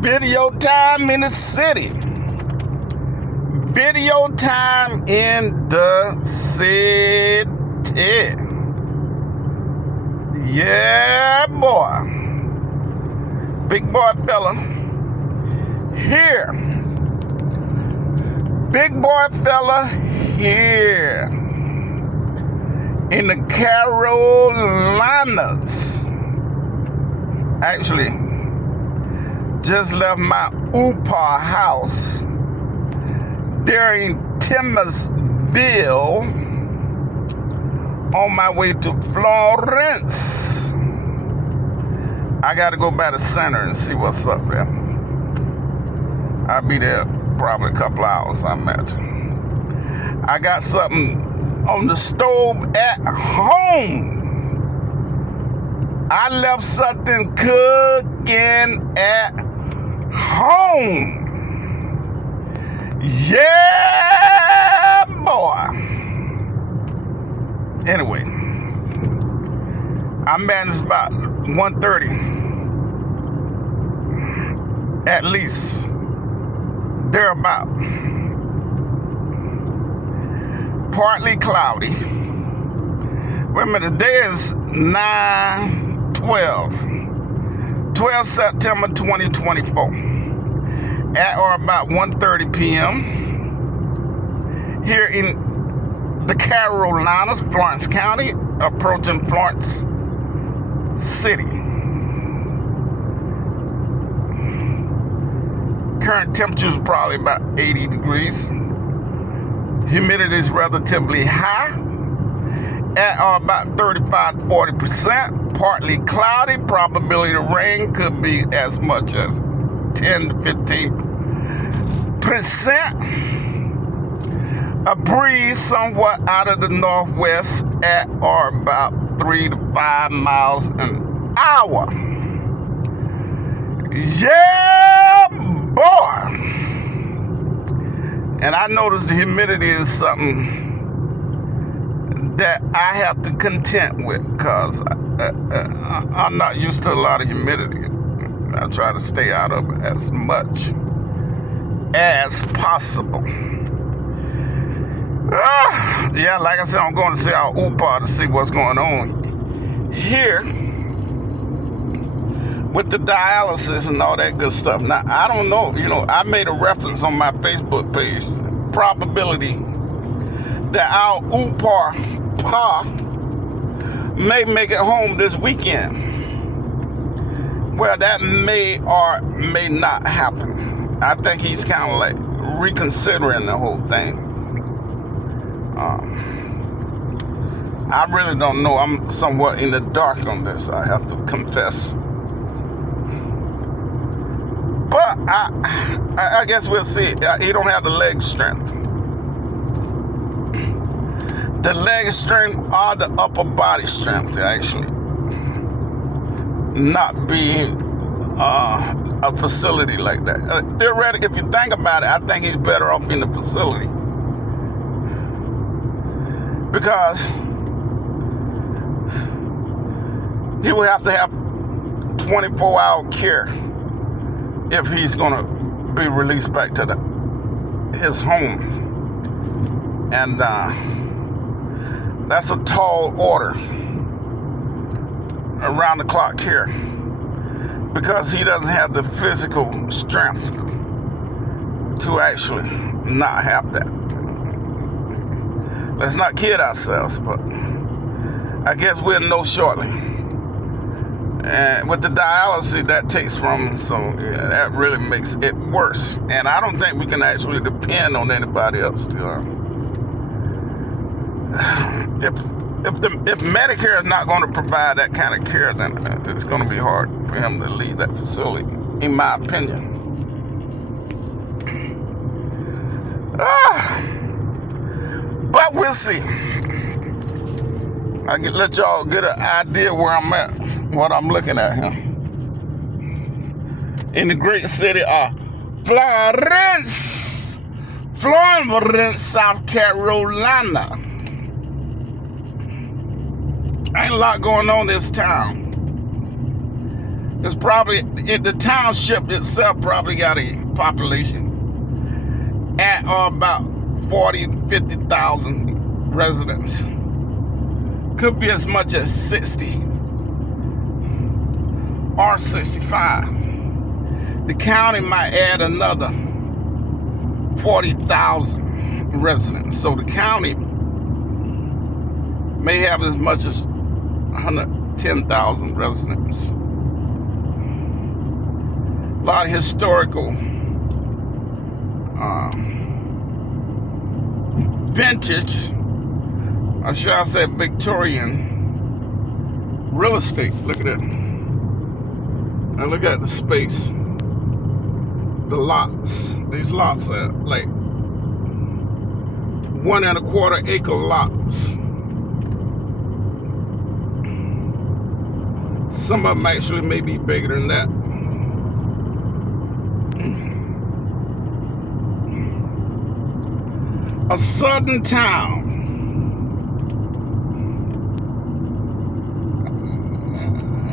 Video time in the city. Video time in the city. Yeah, boy. Big boy fella. Here. Big boy fella here. In the Carolinas. Actually, just left my Upa house there in Timmersville on my way to Florence. I got to go by the center and see what's up there. I'll be there probably a couple hours, I imagine. I got something on the stove at home. I left something cooking at home. Yeah, boy. Anyway, I managed about 1:30, at least, thereabout. Partly cloudy. Wait a minute, today is 12 September 2024. At or about 1:30 p.m. here in the Carolinas, Florence County, approaching Florence City. Current temperature is probably about 80 degrees. Humidity is relatively high, at or about 35-40%. Partly cloudy. Probability of rain could be as much as 10 to 15%. A breeze somewhat out of the northwest at or about 3 to 5 miles an hour. Yeah, boy. And I noticed the humidity is something that I have to contend with, because I'm not used to a lot of humidity. I try to stay out of it as much as possible. Yeah, like I said, I'm going to see our Upa to see what's going on here with the dialysis and all that good stuff. Now, I don't know, I made a reference on my Facebook page. Probability that our Upa may make it home this weekend. Well, that may or may not happen. I think he's kind of like reconsidering the whole thing. I really don't know. I'm somewhat in the dark on this, I have to confess. But I guess we'll see. He don't have the leg strength. The leg strength or the upper body strength, actually. Not being a facility like that. Theoretically, if you think about it, I think he's better off in the facility. Because he will have to have 24-hour care if he's going to be released back to his home. And that's a tall order around the clock care, because he doesn't have the physical strength to actually not have that. Let's not kid ourselves, but I guess we'll know shortly. And with the dialysis that takes from him, so yeah, that really makes it worse. And I don't think we can actually depend on anybody else to. If Medicare is not going to provide that kind of care, then it's going to be hard for him to leave that facility, in my opinion. But we'll see. I can let y'all get an idea where I'm at, what I'm looking at here. In the great city of Florence, South Carolina. Ain't a lot going on in this town. It's probably, the township itself probably got a population at about 40 to 50,000 residents. Could be as much as 60 or 65. The county might add another 40,000 residents. So the county may have as much as 110,000 residents. A lot of historical vintage, or should I say Victorian real estate. Look at it. And look at the space. The lots. These lots are like 1 1/4 acre lots. Some of them actually may be bigger than that. A southern town.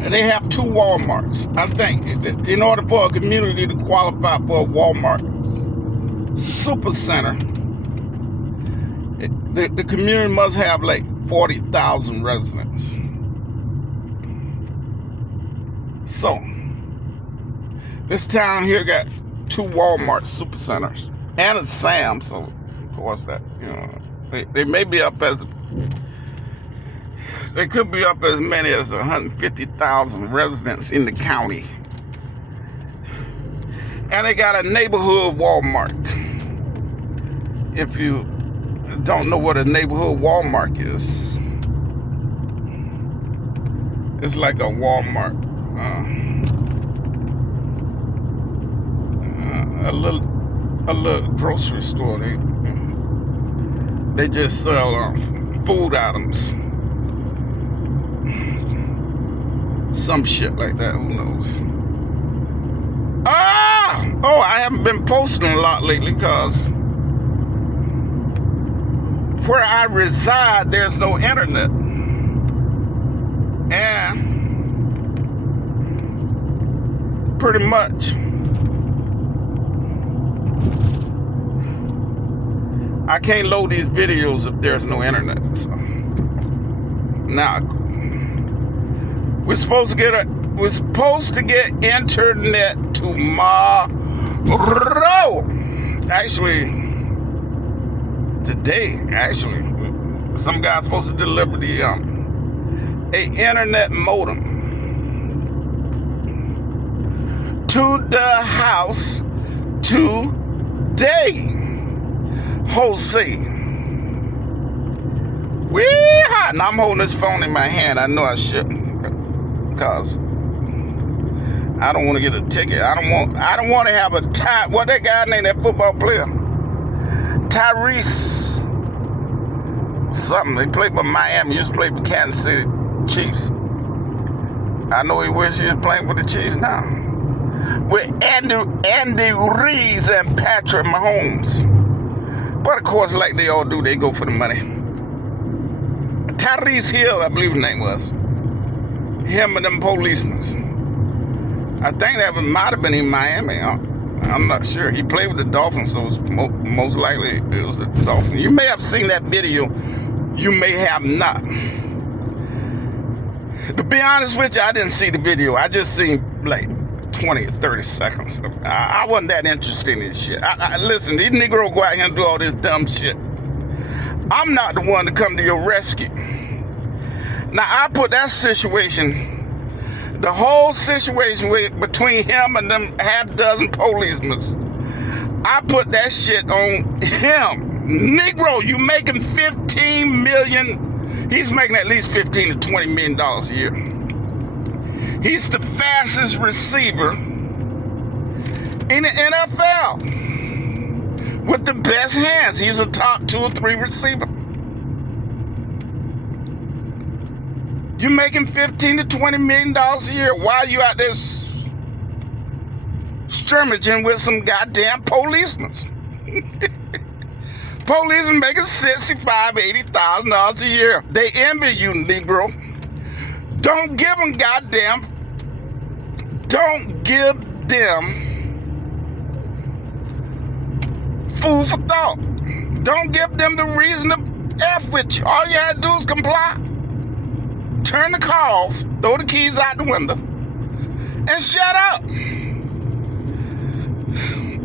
And they have 2 Walmarts. I think in order for a community to qualify for a Walmart super center, the community must have like 40,000 residents. So, this town here got 2 Walmart super centers and a Sam's. So, of course, that, you know, they may be up as, they could be up as many as 150,000 residents in the county. And they got a neighborhood Walmart. If you don't know what a neighborhood Walmart is, it's like a Walmart. A little grocery store. They just sell food items, some shit like that. Who knows? Oh, I haven't been posting a lot lately because where I reside, there's no internet, and pretty much I can't load these videos if there's no internet. So now we're supposed to get internet tomorrow. Actually, today. Actually, some guy's supposed to deliver the a internet modem to the house today. Jose. Wee-haw! Now I'm holding this phone in my hand. I know I shouldn't, because I don't want to get a ticket. I don't want to have a tie. What that guy named, that football player? Tyrese something. They played for Miami. He used to play for Kansas City Chiefs. I know he wish he was playing for the Chiefs now. With Andy Reeves and Patrick Mahomes. But of course, like they all do, they go for the money. Tyrese Hill, I believe his name was. Him and them policemen. I think that might have been in Miami. I'm not sure. He played with the Dolphins, so it's most likely it was the Dolphins. You may have seen that video. You may have not. To be honest with you, I didn't see the video. I just seen like 20 or 30 seconds. I wasn't that interested in shit. Listen, these Negroes go out here and do all this dumb shit. I'm not the one to come to your rescue. Now, I put that situation, the whole situation between him and them half-dozen policemen, I put that shit on him. Negro, you making $15 million. He's making at least $15 to $20 million a year. He's the fastest receiver in the NFL with the best hands. He's a top 2 or 3 receiver. You're making $15 to $20 million a year while you out there scrimmaging with some goddamn policemen. Policemen making $65,000 to $80,000 a year. They envy you, Negro. Don't give them goddamn Don't give them food for thought. Don't give them the reason to F with you. All you had to do is comply. Turn the car off, throw the keys out the window, and shut up.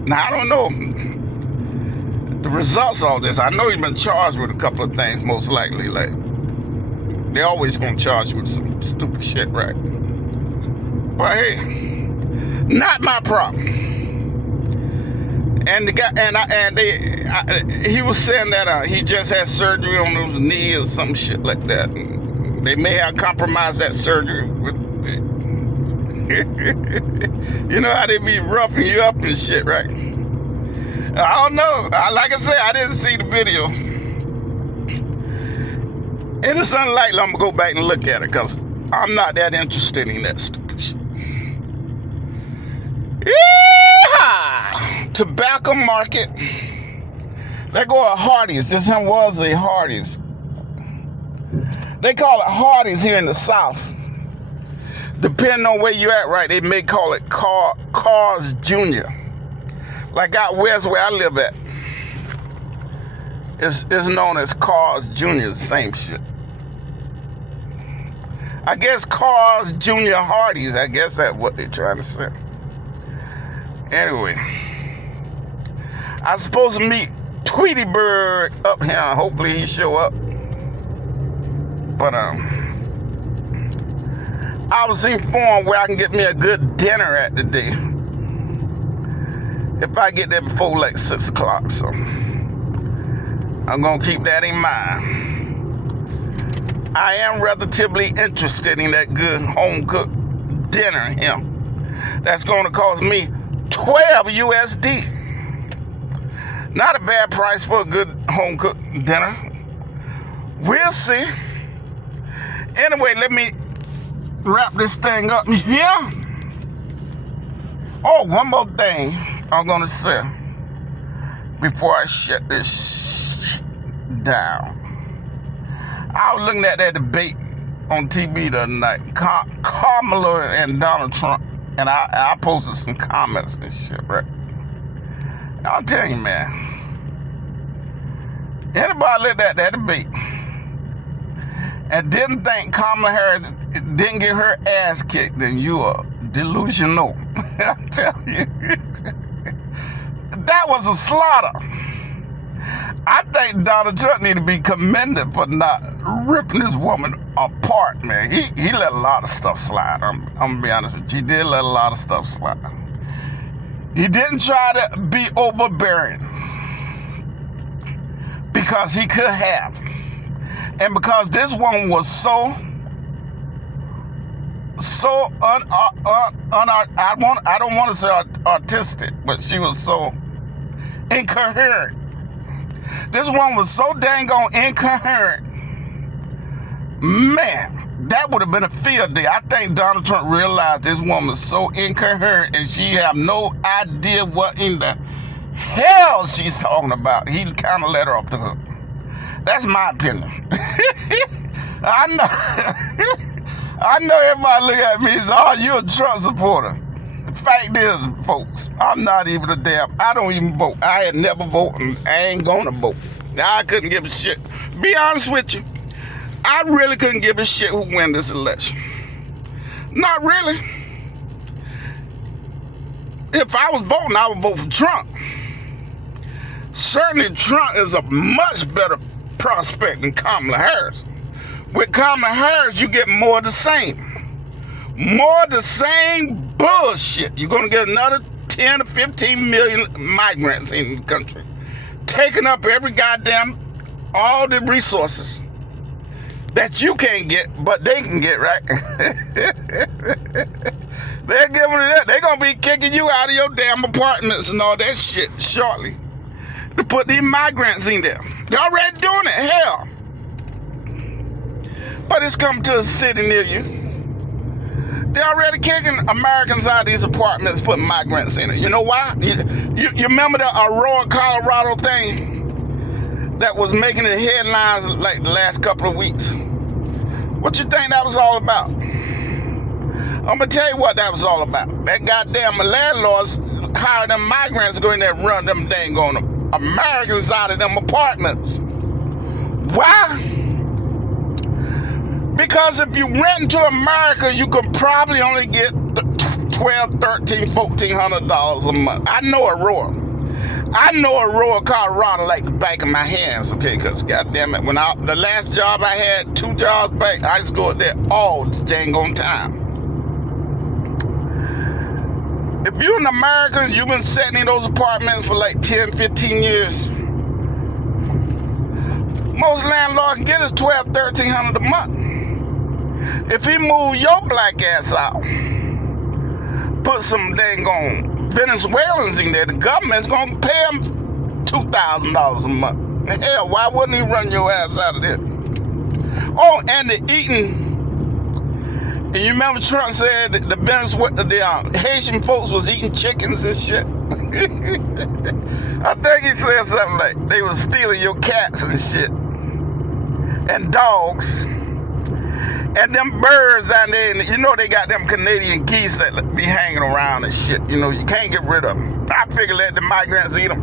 Now, I don't know the results of all this. I know you've been charged with a couple of things, most likely. Like, they're always going to charge you with some stupid shit, right? But hey, not my problem. And the guy, he was saying that he just had surgery on his knee or some shit like that. And they may have compromised that surgery with, you know how they be roughing you up and shit, right? I don't know. Like I said, I didn't see the video. And it's unlikely I'm gonna go back and look at it because I'm not that interested in that stupid shit. Yeah! Tobacco market. They go at Hardee's. This one was a Hardee's. They call it Hardee's here in the South. Depending on where you're at, right, they may call it Carl's Jr. Like out west where I live at. It's known as Carl's Jr., same shit. I guess Carl's Jr. Hardee's, I guess that's what they're trying to say. Anyway, I was supposed to meet Tweety Bird up here. Hopefully he show up. But I was informed where I can get me a good dinner at today. If I get there before like 6 o'clock, so I'm gonna keep that in mind. I am relatively interested in that good home-cooked dinner here. That's gonna cost me 12 USD. Not a bad price for a good home-cooked dinner. We'll see. Anyway, let me wrap this thing up here. Oh, one more thing I'm gonna say before I shut this down. I was looking at that debate on TV the other night, Kamala and Donald Trump, and I posted some comments and shit, right? I'll tell you, man, anybody looked at that debate and didn't think Kamala Harris didn't get her ass kicked, then you are delusional. I tell you. That was a slaughter. I think Donald Trump need to be commended for not ripping this woman apart, man. He let a lot of stuff slide. I'm gonna be honest with you. He did let a lot of stuff slide. He didn't try to be overbearing because he could have. And because this woman was so I don't want to say artistic, but she was so incoherent. This one was so dang on incoherent. Man, that would have been a field day. I think Donald Trump realized this woman was so incoherent and she have no idea what in the hell she's talking about. He kind of let her off the hook. That's my opinion. I know everybody look at me and say, oh, you're a Trump supporter. The fact is, folks, I'm not even a damn, I don't even vote. I had never voted, and I ain't gonna vote. Now, I couldn't give a shit. Be honest with you, I really couldn't give a shit who win this election. Not really. If I was voting, I would vote for Trump. Certainly, Trump is a much better prospect than Kamala Harris. With Kamala Harris, you get more of the same. More of the same bullshit. You're going to get another 10 to 15 million migrants in the country. Taking up every goddamn, all the resources that you can't get, but they can get, right? They're giving it that. They're going to be kicking you out of your damn apartments and all that shit shortly. To put these migrants in there. They're already doing it, hell. But it's coming to a city near you. They're already kicking Americans out of these apartments, putting migrants in it. You know why? You remember the Aurora, Colorado thing that was making the headlines like the last couple of weeks? What you think that was all about? I'm gonna tell you what that was all about. That goddamn landlords hire them migrants to go in there and run them dang on Americans out of them apartments. Why? Because if you rent to America, you could probably only get $1,200, $1,300, $1,400 a month. I know Aurora, Colorado like the back of my hands, okay? Because goddamn it, the last job I had, 2 jobs back, I used to go there all the dang on time. If you're an American, you've been sitting in those apartments for like 10, 15 years. Most landlords can get us $1,200, $1,300 a month. If he move your black ass out, put some dang on Venezuelans in there, the government's gonna pay him $2,000 a month. Hell, why wouldn't he run your ass out of there? Oh, and the eating. And you remember Trump said that the Haitian folks was eating chickens and shit? I think he said something like they was stealing your cats and shit. And dogs. And them birds down there, you know they got them Canadian geese that be hanging around and shit. You know, you can't get rid of them. I figure let the migrants eat them.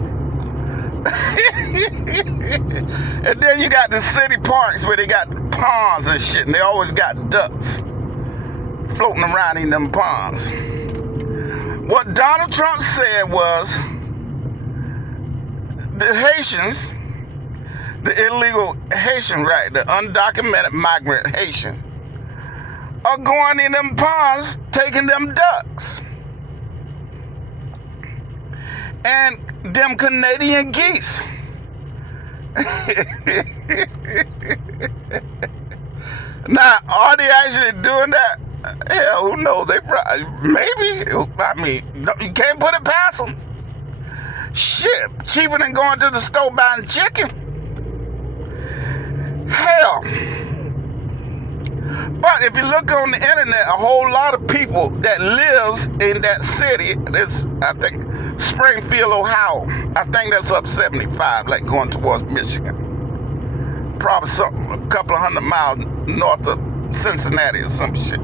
And then you got the city parks where they got ponds and shit, and they always got ducks floating around in them ponds. What Donald Trump said was the Haitians, the illegal Haitian, right, the undocumented migrant Haitian, are going in them ponds taking them ducks. And them Canadian geese. Now, are they actually doing that? Hell, who knows? They probably, maybe. I mean, you can't put it past them. Shit, cheaper than going to the store buying chicken. Hell. But if you look on the internet, a whole lot of people that lives in that city, it's, I think, Springfield, Ohio. I think that's up 75, like going towards Michigan. Probably a couple of 100 miles north of Cincinnati or some shit.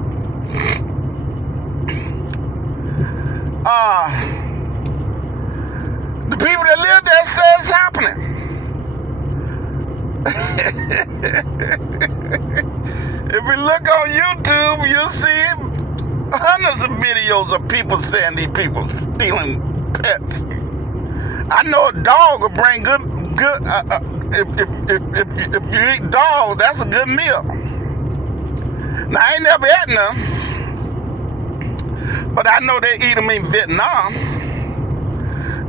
The people that live there say it's happening. If you look on YouTube, you'll see hundreds of videos of people saying these people stealing pets. I know a dog will bring good. If you eat dogs, that's a good meal. Now I ain't never had none, but I know they eat them in Vietnam.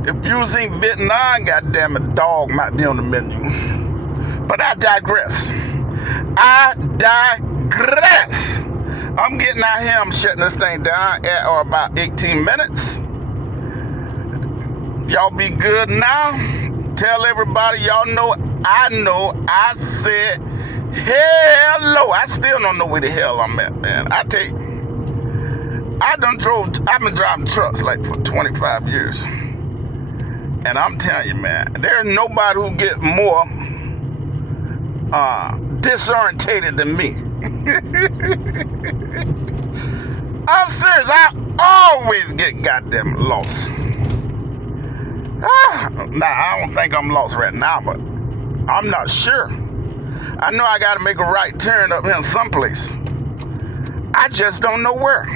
If you was in Vietnam, goddamn it, dog might be on the menu. But I digress. I'm getting out here. I'm shutting this thing down at or about 18 minutes. Y'all be good now. Tell everybody y'all know. I said hello. I still don't know where the hell I'm at, man. I've been driving trucks like for 25 years. And I'm telling you, man, there's nobody who gets more disorientated than me. I'm serious. I always get goddamn lost. Nah, I don't think I'm lost right now, but I'm not sure. I know I gotta make a right turn up here someplace. I just don't know where.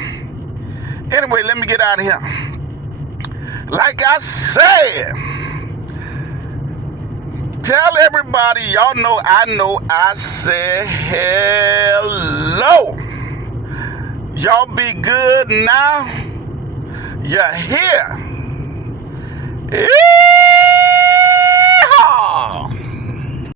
Anyway, let me get out of here. Like I said, tell everybody y'all know I said hello. Y'all be good now. You're here.